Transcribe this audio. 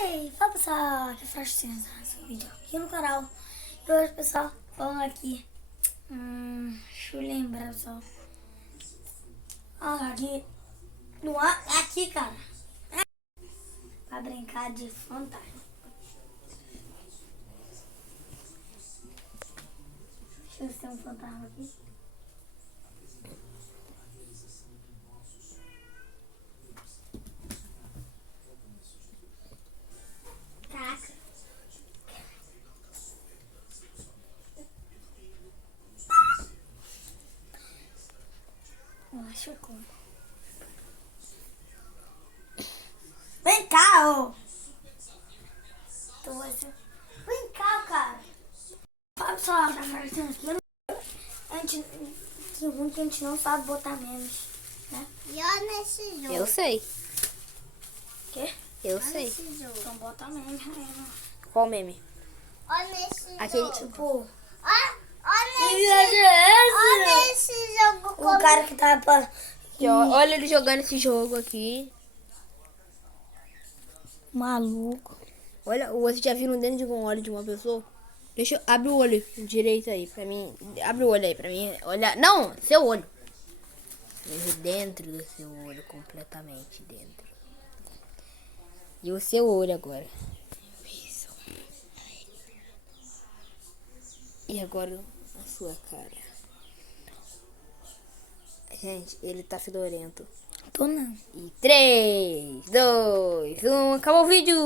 Ei, fala pessoal, que Frostinha, esse vídeo aqui no canal. E hoje, pessoal, vamos aqui. Deixa eu lembrar, pessoal. Olha aqui. No ar, é aqui, cara. Pra brincar de fantasma. Deixa eu ver se tem um fantasma aqui. Caraca. Machucou. Vem cá, ô. Vem cá, cara. Fala, pessoal, tá aparecendo. A gente, que ruim que a gente não sabe botar memes, né? E olha nesse jogo. Eu sei. Quê? Eu Olha sei. nesse jogo. Então bota memes, né? Qual meme? Olha nesse Aquele jogo. Tipo, Olha que nesse, viagem é olha essa? nesse jogo. O cara que tá pra... Aqui, ó, olha ele jogando esse jogo aqui. Maluco. Olha, você já viu dentro de um olho de uma pessoa? Deixa eu... Abre o olho direito aí pra mim. Abre o olho aí pra mim. Olha... Não, seu olho. Veja dentro do seu olho, completamente dentro. E o seu olho agora. Isso. E agora a sua cara. Gente, ele tá fedorento. Tô não. E 3, 2, 1, acabou o vídeo!